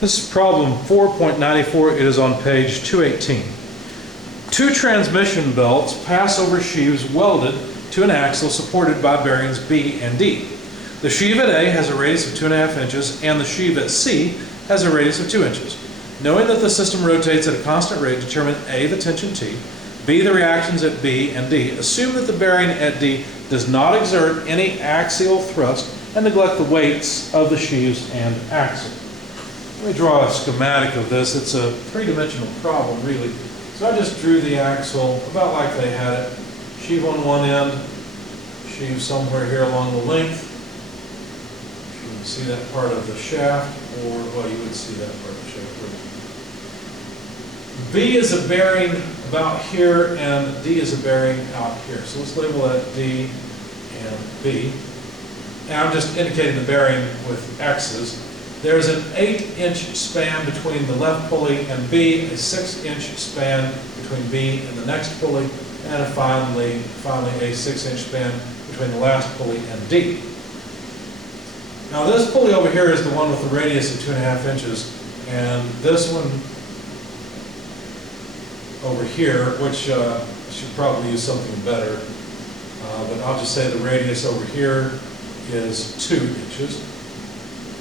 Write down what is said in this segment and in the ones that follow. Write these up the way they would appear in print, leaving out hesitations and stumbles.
This is problem 4.94. It is on page 218. Two transmission belts pass over sheaves welded to an axle supported by bearings B and D. The sheave at A has a radius of 2.5 inches and the sheave at C has a radius of 2 inches. Knowing that the system rotates at a constant rate, determine A, the tension T, B, the reactions at B and D. Assume that the bearing at D does not exert any axial thrust and neglect the weights of the sheaves and axle. Let me draw a schematic of this. It's a three-dimensional problem, really. So I just drew the axle about like they had it. Sheave on one end, sheave somewhere here along the length. You can see that part of the shaft, or, well, you would see that part of the shaft. B is a bearing about here, and D is a bearing out here. So let's label that D and B. And I'm just indicating the bearing with X's. There's an 8-inch span between the left pulley and B, a 6-inch span between B and the next pulley, and finally a 6-inch span between the last pulley and D. Now this pulley over here is the one with the radius of 2.5 inches, and this one over here, which should probably use something better, but I'll just say the radius over here is 2 inches.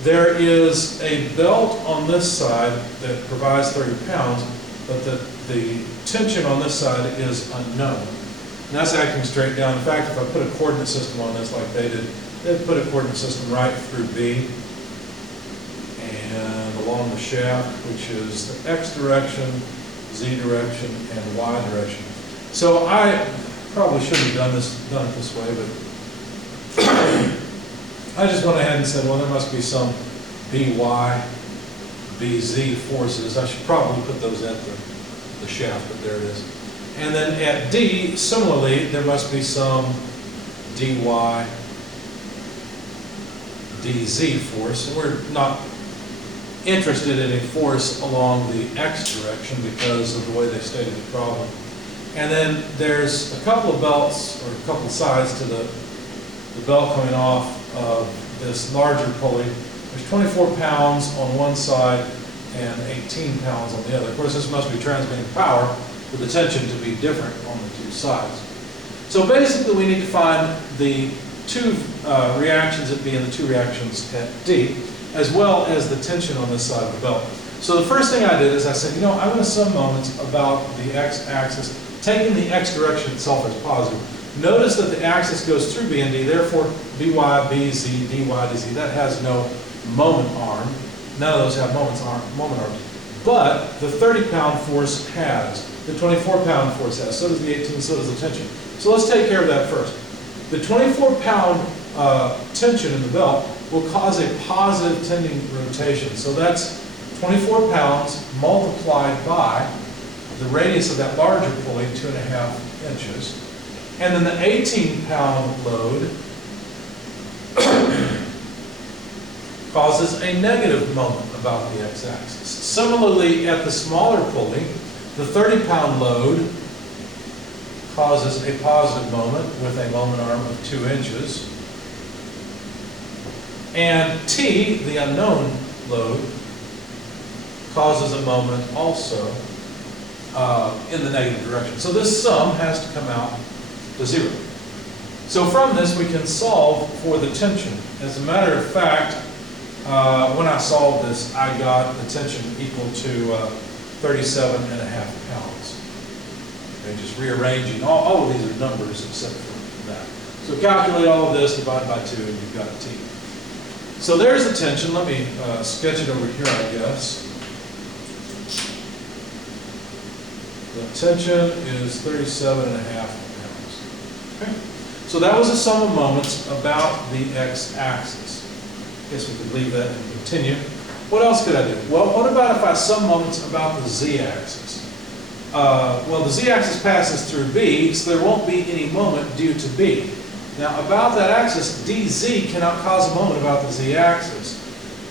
There is a belt on this side that provides 30 pounds, but the tension on this side is unknown. And that's acting straight down. In fact, if I put a coordinate system on this like they did, they'd put a coordinate system right through B and along the shaft, which is the X direction, Z direction, and Y direction. So I probably shouldn't have done it this way, but I just went ahead and said, well, there must be some BY, BZ forces. I should probably put those at the shaft, but there it is. And then at D, similarly, there must be some DY, DZ force. And we're not interested in a force along the X direction because of the way they stated the problem. And then there's a couple of belts, or a couple of sides to the belt coming off of this larger pulley. There's 24 pounds on one side and 18 pounds on the other. Of course, this must be transmitting power for the tension to be different on the two sides. So basically, we need to find the two reactions at B and the two reactions at D, as well as the tension on this side of the belt. So the first thing I did is I said, you know, I'm going to sum moments about the x-axis, taking the x direction itself as positive. Notice that the axis goes through B and D, therefore BY, BZ, DY, DZ, that has no moment arm. None of those have moment arms. But the 30-pound force has, the 24-pound force has, so does the 18, so does the tension. So let's take care of that first. The 24-pound tension in the belt will cause a positive tending rotation. So that's 24 pounds multiplied by the radius of that larger pulley, 2.5 inches. And then the 18-pound load causes a negative moment about the x-axis. Similarly, at the smaller pulley, the 30-pound load causes a positive moment with a moment arm of 2 inches. And T, the unknown load, causes a moment also in the negative direction. So this sum has to come out to 0. So from this we can solve for the tension. As a matter of fact, when I solved this, I got the tension equal to 37.5 pounds. Okay, just rearranging, all of these are numbers except for that. So calculate all of this, divide by 2, and you've got T. So there's the tension. Let me sketch it over here, I guess. The tension is 37.5 pounds. Okay. So that was a sum of moments about the x-axis. I guess we could leave that and continue. What else could I do? Well, what about if I sum moments about the z-axis? Well, the z-axis passes through B, so there won't be any moment due to B. Now, about that axis, dz cannot cause a moment about the z-axis.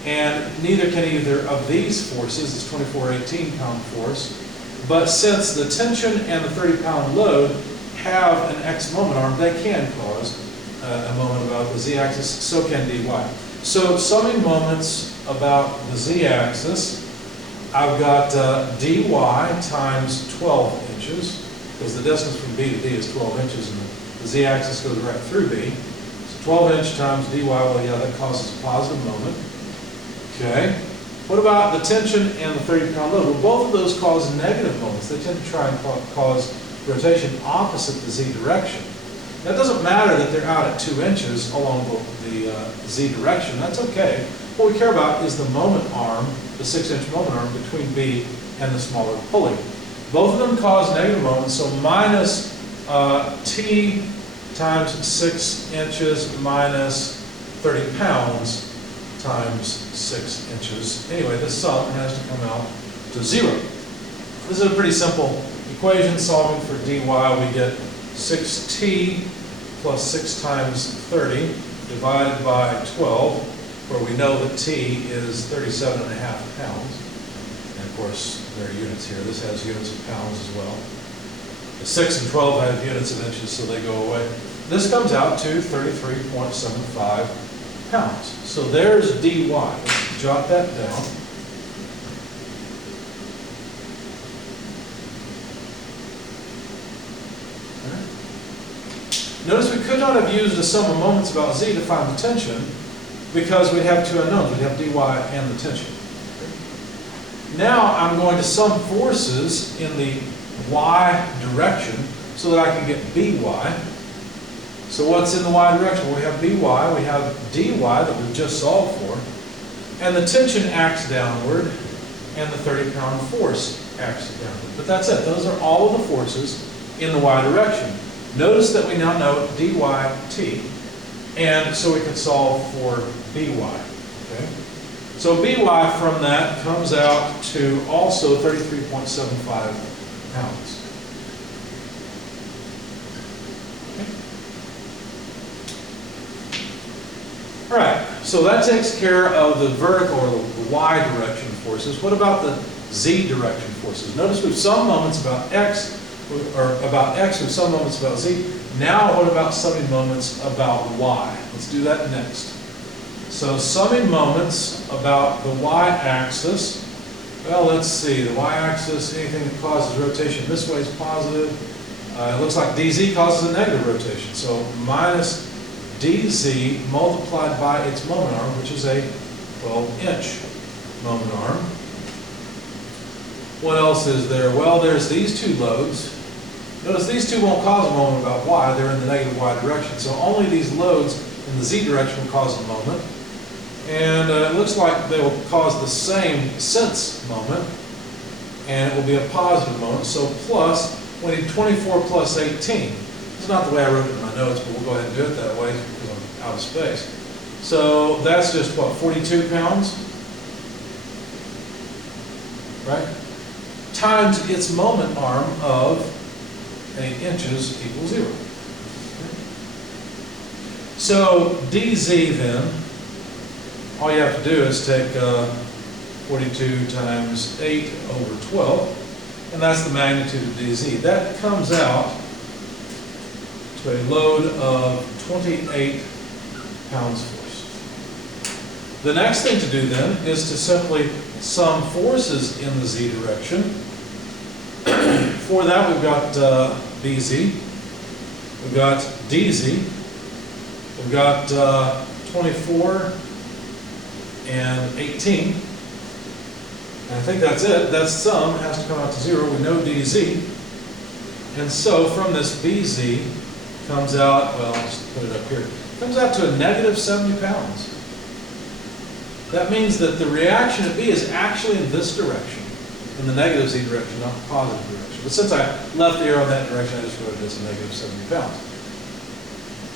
And neither can either of these forces, this 24 18-pound force. But since the tension and the 30-pound load have an x moment arm, they can cause a moment about the z-axis, so can dy. So summing moments about the z-axis, I've got dy times 12 inches, because the distance from B to D is 12 inches, and the z-axis goes right through B. So 12 inch times dy, well, yeah, that causes a positive moment. Okay. What about the tension and the 30-pound load? Well, both of those cause negative moments. They tend to try and cause rotation opposite the z direction. Now, it doesn't matter that they're out at 2 inches along the z direction. That's okay. What we care about is the moment arm, the 6-inch moment arm between B and the smaller pulley. Both of them cause negative moments, so minus T times 6 inches minus 30 pounds times 6 inches. Anyway, this sum has to come out to 0. This is a pretty simple equation. Solving for dy, we get 6t plus 6 times 30 divided by 12, where we know that t is 37.5 pounds. And of course, there are units here. This has units of pounds as well. The 6 and 12 have units of inches, so they go away. This comes out to 33.75 pounds. So there's dy. Let's jot that down. Notice we could not have used a sum of moments about z to find the tension, because we'd have two unknowns. We'd have dy and the tension. Now I'm going to sum forces in the y direction so that I can get by. So what's in the y direction? Well, we have by, we have dy that we've just solved for, and the tension acts downward, and the 30-pound force acts downward. But that's it. Those are all of the forces in the y direction. Notice that we now know dy/t, and so we can solve for by. Okay? So by from that comes out to also 33.75 pounds. Okay. All right, so that takes care of the vertical or the y direction forces. What about the z direction forces? Notice we've summed moments about x, or about x, we've summed moments about z. Now what about summing moments about y? Let's do that next. So summing moments about the y-axis. Well, let's see, the y-axis, anything that causes rotation this way is positive. It looks like dz causes a negative rotation. So minus dz multiplied by its moment arm, which is a 12-inch moment arm. What else is there? Well, there's these two loads. Notice these two won't cause a moment about y. They're in the negative y direction. So only these loads in the z direction will cause a moment. And it looks like they will cause the same sense moment, and it will be a positive moment. So plus, we need 24 plus 18. It's not the way I wrote it in my notes, but we'll go ahead and do it that way because I'm out of space. So that's just what, 42 pounds? Right? Times its moment arm of 8 inches equals 0. So dz then, all you have to do is take 42 times 8 over 12, and that's the magnitude of dz. That comes out to a load of 28 pounds force. The next thing to do then is to simply sum forces in the z direction. For that we've got bz, we've got dz, we've got 24 and 18. And I think that's it. That sum has to come out to 0. We know dz. And so from this bz comes out, well, I'll just put it up here, comes out to a negative 70 pounds. That means that the reaction at B is actually in this direction, in the negative z direction, not the positive direction. But since I left the arrow in that direction, I just wrote it as a negative 70 pounds.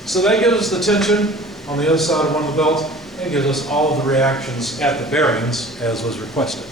So that gives us the tension on the other side of one of the belts, and gives us all of the reactions at the bearings as was requested.